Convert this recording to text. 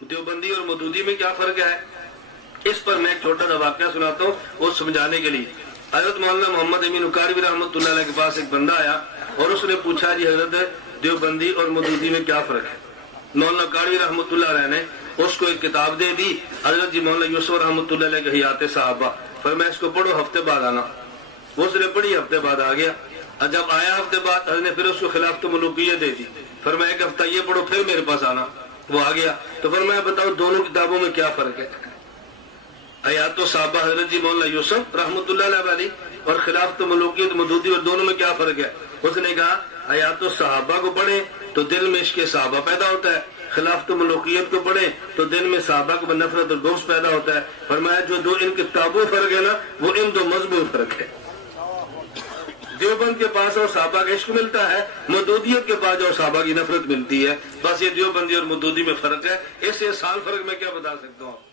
دیوبندی اور مودودی میں کیا فرق ہے؟ اس پر میں ایک چھوٹا سا واقعہ سناتا ہوں وہ سمجھانے کے لیے۔ حضرت مولانا محمد امین اقاروی رحمۃ اللہ علیہ کے پاس ایک بندہ آیا اور اس نے پوچھا جی حضرت دیوبندی اور مودودی میں کیا فرق ہے؟ مولانا اقاروی رحمۃ اللہ علیہ نے اس کو ایک کتاب دے دی، حضرت جی مولانا یوسف رحمۃ اللہ علیہ کے حیات صحابہ، فرمایا اس کو پڑھو، ہفتے بعد آنا۔ اس نے پڑھی، ہفتے بعد آ گیا۔ اور جب آیا ہفتے بعد حضرت نے پھر اس کو خلافت ملوکیہ دے دی، فرمایا ایک ہفتہ یہ پڑھو پھر میرے پاس آنا۔ وہ آ گیا تو فرمایا بتاؤ دونوں کتابوں میں کیا فرق ہے؟ حیات و صحابہ حضرت جی مولانا یوسف رحمۃ اللہ علیہ اور خلافت ملوکیت مودودی اور دونوں میں کیا فرق ہے؟ اس نے کہا حیات و صحابہ کو پڑھیں تو دل میں عشق صحابہ پیدا ہوتا ہے، خلافت ملوکیت کو پڑھیں تو دل میں صحابہ کو نفرت اور بغض پیدا ہوتا ہے۔ فرمایا جو دو ان کتابوں فرق ہے نا وہ ان دو مذہبوں فرق ہے۔ دیوبند کے پاس اور صحابہ کا عشق ملتا ہے، مودودیت کے پاس اور صحابہ کی نفرت ملتی ہے، بس یہ دیوبندی اور مودودی میں فرق ہے۔ اس سے سال فرق میں کیا بتا سکتا ہوں؟